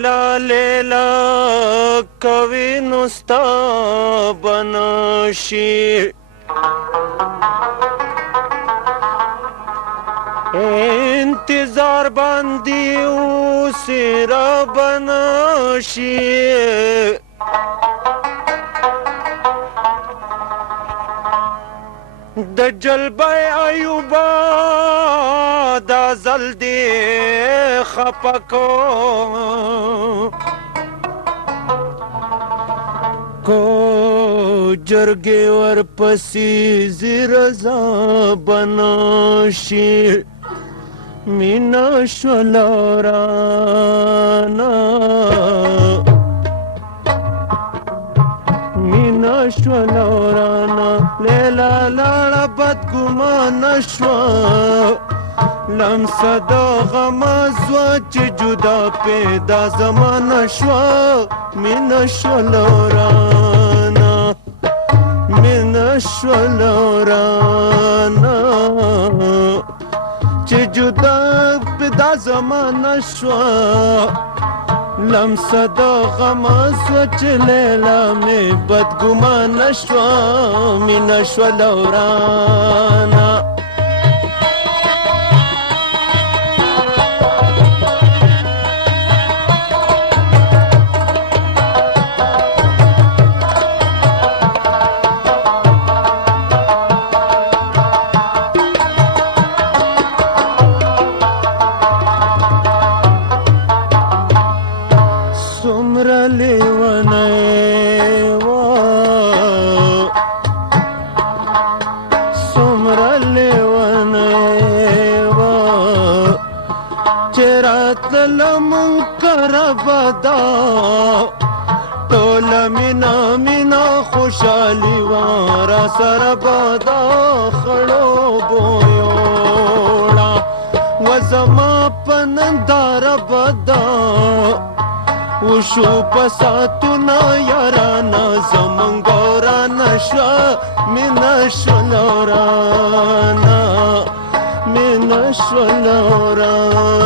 لیلا لیلا کوي نستا بنشي انتظار باندې اوسې را بنشي د جلبای ایوبا دا زل دی خپکو کو جرګې ورپسې زیرزا بنشي مینا شولارانا مینا شولارانا لیلا لاړه بدګمانه شوه لمسه د غمه زوه چې جدا پیدا زمانه شوه مینا شولارانا مینا شولارانا چې جدا پیدا زمانه شوه لمسه د غمه زوه چې لیلا مې بدګمانه شوه مینا شولارانا لمن کربدا ټوله مینا مینا خوشحالي واره سره بدا خړو بویوړه وزما په ننداره بدا وشو په ساتونه یارانه زمونږ ورانه شوه مینا شولورانه مینا شولورانه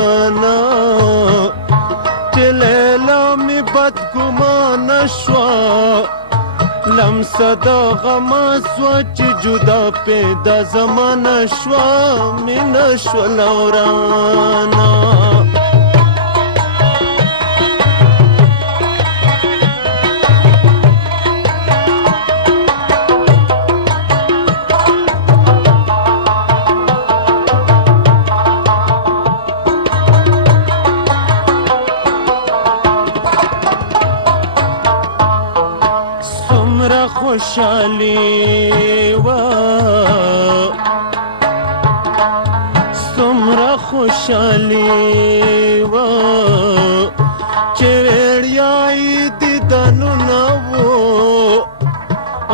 بدګمانه شوه لمسه د غمه زوه چې جدا پیدا زمانه شوه مینا شولارانا خوشحالی وا څومره خوشحالی وا چې وړیای دیدنونه وو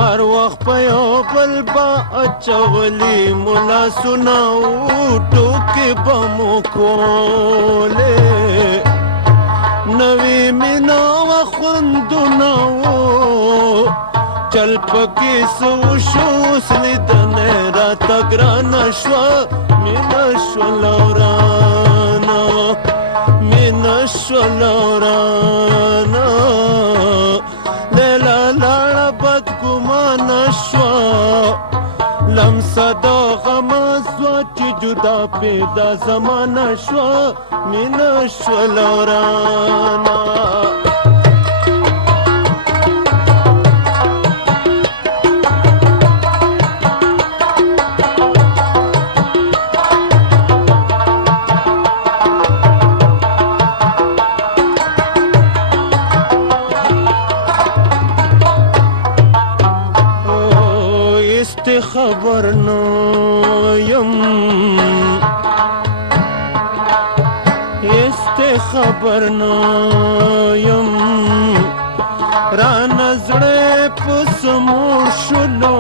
هر وخت په یو بل به اچولي ملاسونه وو ټوکې به مو کولې نوې مینا وه خوندونه وو چل پکې سو شو سلیدنې راته ګرانه شوه مینا شولارانا مینا شولارانا لیلا لاړه بدګمانه شوه لمسه د غمه زوه چې جدا پیدا زمانه شوه مینا شولارانا خبر نو یم خبر نو یم را نزړې پس مور شلو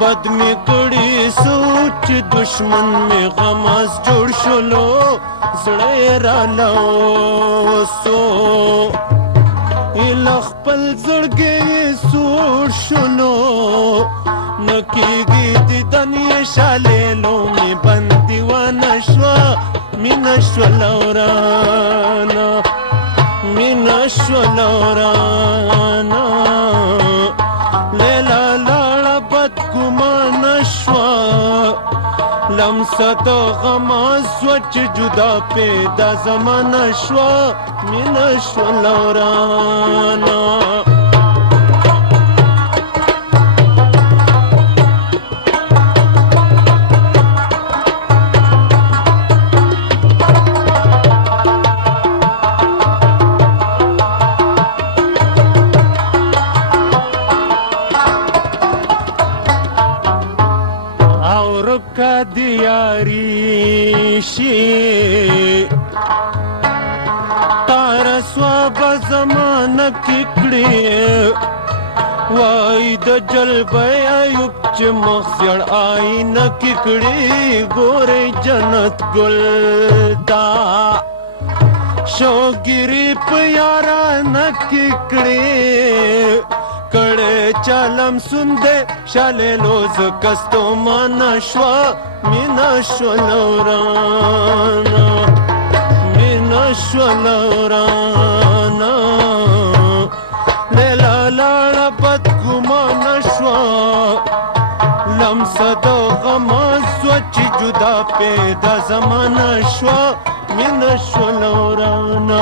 بد می کړي سوچ دشمن می غماز جوړ شلو زړې را لوسو خپل زړګې سوړ شلو نکیږي دیدن یې شالیلو می بندي ونه شوه مینا شولارانا شولورانا لیلا لاړه بد ګمانه شوه لمسه د غمه سوه چې جدا پیدا زمانه شوه مینه شولورانا का दियारी शी तार स्वब जमान किकड़ी वाई द जल बयायुब च मखसड़ आई न किकड़ी गोरे जन्नत गुलदा शोगिरी प्यारा न किकड़ी कड़े चालम सुंदे शाले लोज कस्तो माना श्वा मीना श्वलौराना मीना श्वलौराना लेला लाड़ा बद गुमाना श्वा लमसा दो गमा स्वच्छ जुदा पैदा जमाना श्वा मीना श्वलौराना